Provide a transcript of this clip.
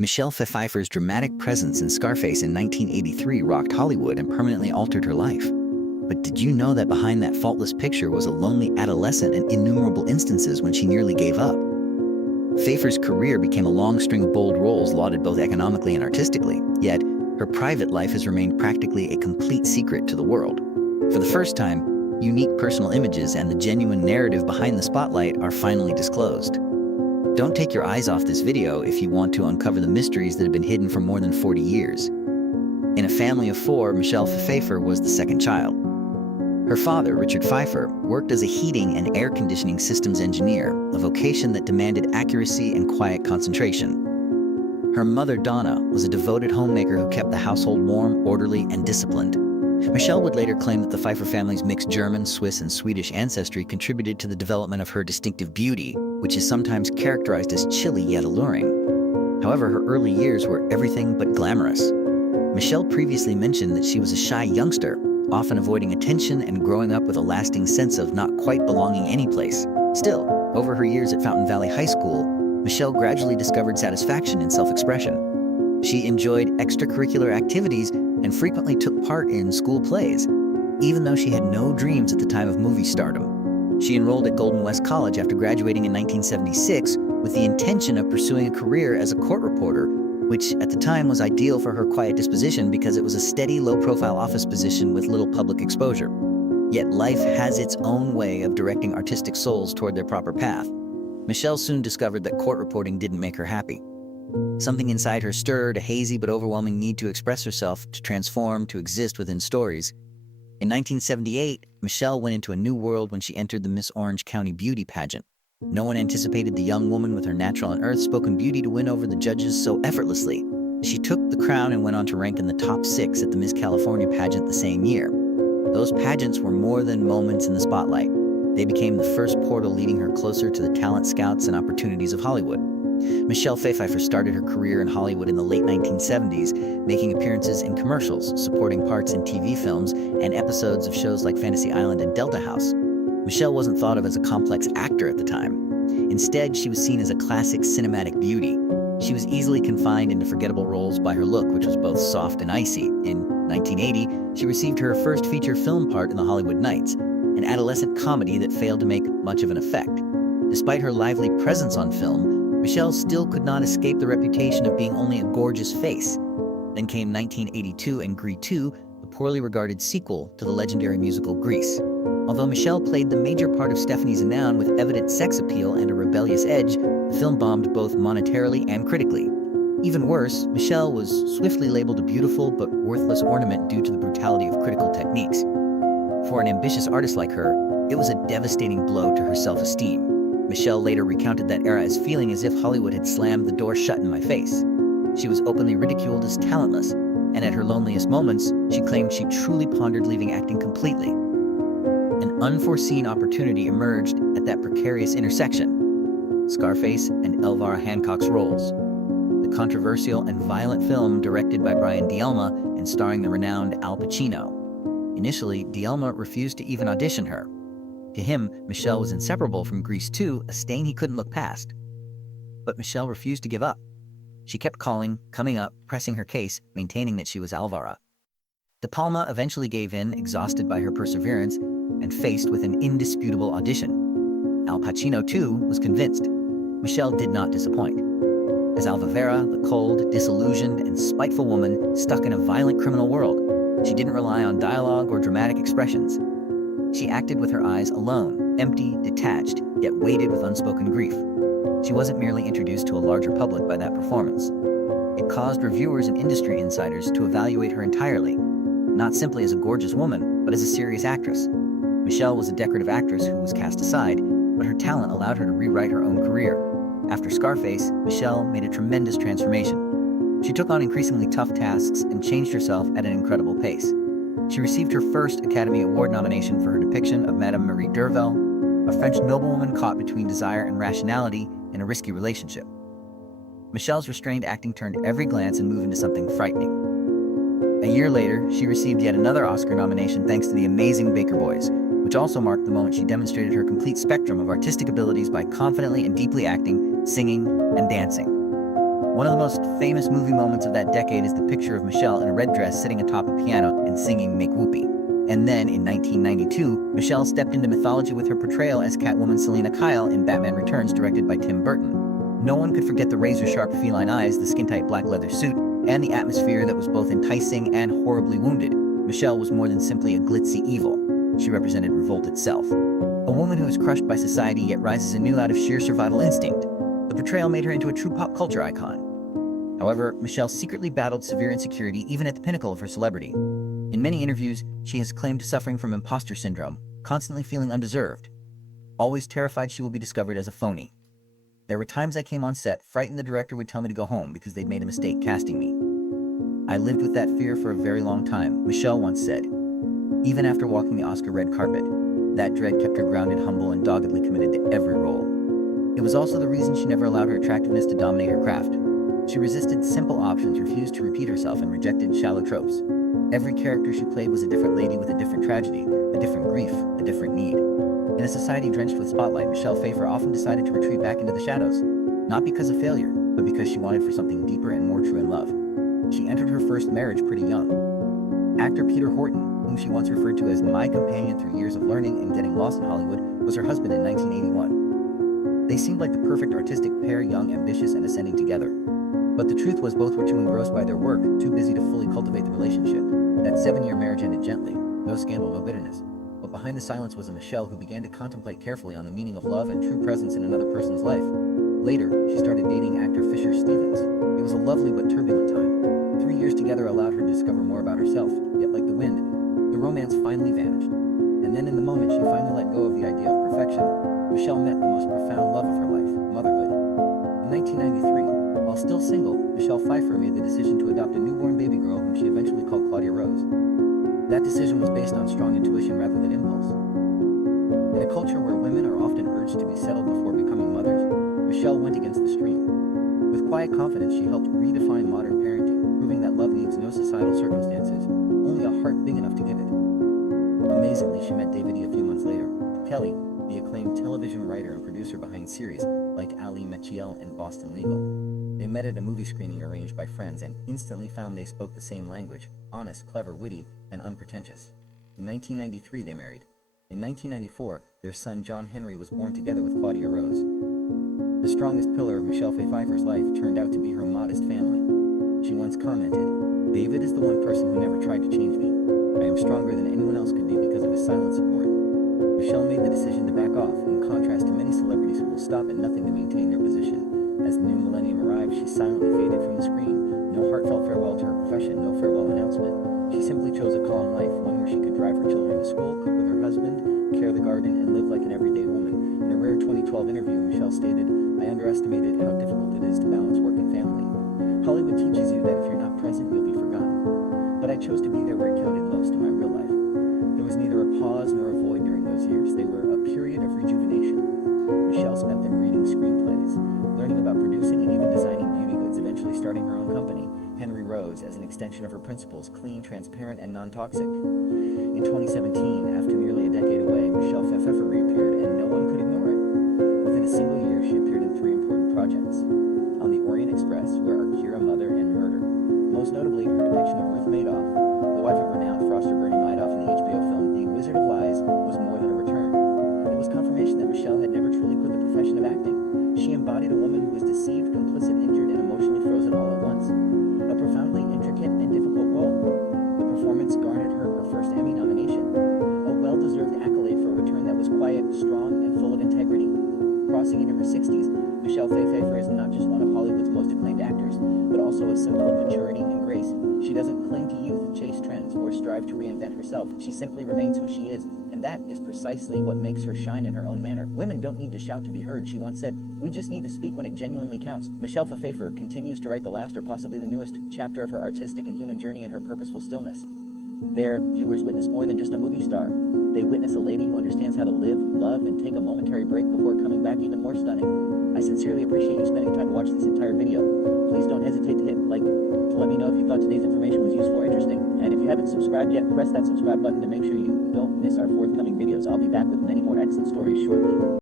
Michelle Pfeiffer's dramatic presence in Scarface in 1983 rocked Hollywood and permanently altered her life. But did you know that behind that faultless picture was a lonely adolescent and innumerable instances when she nearly gave up? Pfeiffer's career became a long string of bold roles lauded both economically and artistically, yet her private life has remained practically a complete secret to the world. For the first time, unique personal images and the genuine narrative behind the spotlight are finally disclosed. Don't take your eyes off this video if you want to uncover the mysteries that have been hidden for more than 40 years. In a family of 4, Michelle Pfeiffer was the second child. Her father, Richard Pfeiffer, worked as a heating and air conditioning systems engineer, a vocation that demanded accuracy and quiet concentration. Her mother, Donna, was a devoted homemaker who kept the household warm, orderly, and disciplined. Michelle would later claim that the Pfeiffer family's mixed German, Swiss, and Swedish ancestry contributed to the development of her distinctive beauty, which is sometimes characterized as chilly yet alluring. However, her early years were everything but glamorous. Michelle previously mentioned that she was a shy youngster, often avoiding attention and growing up with a lasting sense of not quite belonging anyplace. Still, over her years at Fountain Valley High School, Michelle gradually discovered satisfaction in self-expression. She enjoyed extracurricular activities and frequently took part in school plays, even though she had no dreams at the time of movie stardom. She enrolled at Golden West College after graduating in 1976 with the intention of pursuing a career as a court reporter, which at the time was ideal for her quiet disposition because it was a steady, low-profile office position with little public exposure. Yet life has its own way of directing artistic souls toward their proper path. Michelle soon discovered that court reporting didn't make her happy. Something inside her stirred a hazy but overwhelming need to express herself, to transform, to exist within stories. In 1978, Michelle went into a new world when she entered the Miss Orange County beauty pageant. No one anticipated the young woman with her natural and earth-spoken beauty to win over the judges so effortlessly. She took the crown and went on to rank in the top 6 at the Miss California pageant the same year. Those pageants were more than moments in the spotlight. They became the first portal leading her closer to the talent scouts and opportunities of Hollywood. Michelle Pfeiffer started her career in Hollywood in the late 1970s, making appearances in commercials, supporting parts in TV films, and episodes of shows like Fantasy Island and Delta House. Michelle wasn't thought of as a complex actor at the time. Instead, she was seen as a classic cinematic beauty. She was easily confined into forgettable roles by her look, which was both soft and icy. In 1980, she received her first feature film part in The Hollywood Knights, an adolescent comedy that failed to make much of an effect. Despite her lively presence on film, Michelle still could not escape the reputation of being only a gorgeous face. Then came 1982 and Grease 2, the poorly regarded sequel to the legendary musical Grease. Although Michelle played the major part of Stephanie Zanoun with evident sex appeal and a rebellious edge, the film bombed both monetarily and critically. Even worse, Michelle was swiftly labeled a beautiful but worthless ornament due to the brutality of critical techniques. For an ambitious artist like her, it was a devastating blow to her self-esteem. Michelle later recounted that era as feeling as if Hollywood had slammed the door shut in my face. She was openly ridiculed as talentless, and at her loneliest moments, she claimed she truly pondered leaving acting completely. An unforeseen opportunity emerged at that precarious intersection: Scarface and Elvira Hancock's roles. The controversial and violent film directed by Brian De Palma and starring the renowned Al Pacino. Initially, De Palma refused to even audition her. To him, Michelle was inseparable from Grease 2, a stain he couldn't look past. But Michelle refused to give up. She kept calling, coming up, pressing her case, maintaining that she was Elvira. De Palma eventually gave in, exhausted by her perseverance, and faced with an indisputable audition. Al Pacino, too, was convinced. Michelle did not disappoint. As Elvira, the cold, disillusioned, and spiteful woman stuck in a violent criminal world, she didn't rely on dialogue or dramatic expressions. She acted with her eyes alone, empty, detached, yet weighted with unspoken grief. She wasn't merely introduced to a larger public by that performance. It caused reviewers and industry insiders to evaluate her entirely, not simply as a gorgeous woman, but as a serious actress. Michelle was a decorative actress who was cast aside, but her talent allowed her to rewrite her own career. After Scarface, Michelle made a tremendous transformation. She took on increasingly tough tasks and changed herself at an incredible pace. She received her first Academy Award nomination for her depiction of Madame Marie Derville, a French noblewoman caught between desire and rationality in a risky relationship. Michelle's restrained acting turned every glance and moved into something frightening. A year later, she received yet another Oscar nomination thanks to The Amazing Baker Boys, which also marked the moment she demonstrated her complete spectrum of artistic abilities by confidently and deeply acting, singing, and dancing. One of the most famous movie moments of that decade is the picture of Michelle in a red dress sitting atop a piano and singing Make Whoopee. And then, in 1992, Michelle stepped into mythology with her portrayal as Catwoman Selina Kyle in Batman Returns, directed by Tim Burton. No one could forget the razor-sharp feline eyes, the skin-tight black leather suit, and the atmosphere that was both enticing and horribly wounded. Michelle was more than simply a glitzy evil. She represented revolt itself. A woman who is crushed by society yet rises anew out of sheer survival instinct. The portrayal made her into a true pop culture icon. However, Michelle secretly battled severe insecurity even at the pinnacle of her celebrity. In many interviews, she has claimed suffering from imposter syndrome, constantly feeling undeserved, always terrified she will be discovered as a phony. There were times I came on set, frightened the director would tell me to go home because they'd made a mistake casting me. I lived with that fear for a very long time, Michelle once said. Even after walking the Oscar red carpet, that dread kept her grounded, humble, and doggedly committed to every role. It was also the reason she never allowed her attractiveness to dominate her craft. She resisted simple options, refused to repeat herself, and rejected shallow tropes. Every character she played was a different lady with a different tragedy, a different grief, a different need. In a society drenched with spotlight, Michelle Pfeiffer often decided to retreat back into the shadows, not because of failure, but because she wanted for something deeper and more true in love. She entered her first marriage pretty young. Actor Peter Horton, whom she once referred to as my companion through years of learning and getting lost in Hollywood, was her husband in 1981. They seemed like the perfect artistic pair, young, ambitious, and ascending together. But the truth was both were too engrossed by their work, too busy to fully cultivate the relationship. That 7-year marriage ended gently, no scandal, no bitterness. But behind the silence was a Michelle who began to contemplate carefully on the meaning of love and true presence in another person's life. Later, she started dating actor Fisher Stevens. It was a lovely but turbulent time. 3 years together allowed her to discover more about herself, yet like the wind, the romance finally vanished. And then in the moment she finally let go of the idea of perfection, Michelle met the most profound love of her life, motherhood. In 1993, while still single, Michelle Pfeiffer made the decision to adopt a newborn baby girl whom she eventually called Claudia Rose. That decision was based on strong intuition rather than impulse. In a culture where women are often urged to be settled before becoming mothers, Michelle went against the stream. With quiet confidence, she helped redefine modern parenting, proving that love needs no societal circumstances, only a heart big enough to give it. Amazingly, she met David a few months later. Kelly, the acclaimed television writer and producer behind series like Ali Mechiel and Boston Legal. They met at a movie screening arranged by friends and instantly found they spoke the same language, honest, clever, witty, and unpretentious. In 1993, they married. In 1994, their son John Henry was born together with Claudia Rose. The strongest pillar of Michelle Pfeiffer's life turned out to be her modest family. She once commented, "David is the one person who never tried to change me. I am stronger than anyone else could be because of his silent support." Michelle made the decision to back off, in contrast to many celebrities who will stop at nothing to maintain their position. As the new millennium arrived, she silently faded from the screen. No heartfelt farewell to her profession, no farewell announcement. She simply chose a calm life, one where she could drive her children to school, cook with her husband, care the garden, and live like an everyday woman. In a rare 2012 interview, Michelle stated, "I underestimated how difficult it is to balance work and family. Hollywood teaches you that if you're not present, you'll be forgotten. But I chose to be there where it counted most in my real life. There was neither a pause nor a void during those years. They were a period of rejuvenation." Michelle spent them reading screenplays, learning about producing and even designing beauty goods, eventually starting her own company, Henry Rose, as an extension of her principles, clean, transparent, and non-toxic. In 2017, after nearly a decade away, Michelle Pfeiffer reappeared, and no one could ignore it. Within a single year, she appeared in 3 important projects. On the Orient Express, where Akira, Mother, and Murder. Most notably, her depiction of Ruth Madoff, the wife of renowned Foster Bernie Madoff in the HBO film The Wizard of Lies, was more than a return. It was confirmation that Michelle had never truly quit the profession of acting. She embodied a woman who was deceived, complicit, injured, and emotionally frozen all at once. A profoundly intricate and difficult role. The performance garnered her her first Emmy nomination, a well-deserved accolade for a return that was quiet, strong, and full of integrity. Crossing into her 60s, Michelle Pfeiffer is not just one of Hollywood's most acclaimed actors, but also a symbol of maturity and grace. She doesn't cling to youth, chase trends, or strive to reinvent herself. She simply remains who she is, and that is precisely what makes her shine in her own manner. "Women don't need to shout to be heard," she once said. "We just need to speak when it genuinely counts." Michelle Pfeiffer continues to write the last or possibly the newest chapter of her artistic and human journey in her purposeful stillness. There, viewers witness more than just a movie star. They witness a lady who understands how to live, love, and take a momentary break before coming back even more stunning. I sincerely appreciate you spending time to watch this entire video. Please don't hesitate to hit like to let me know if you thought today's information was useful or interesting. And if you haven't subscribed yet, press that subscribe button to make sure you don't miss our forthcoming videos. I'll be back with many more excellent stories shortly.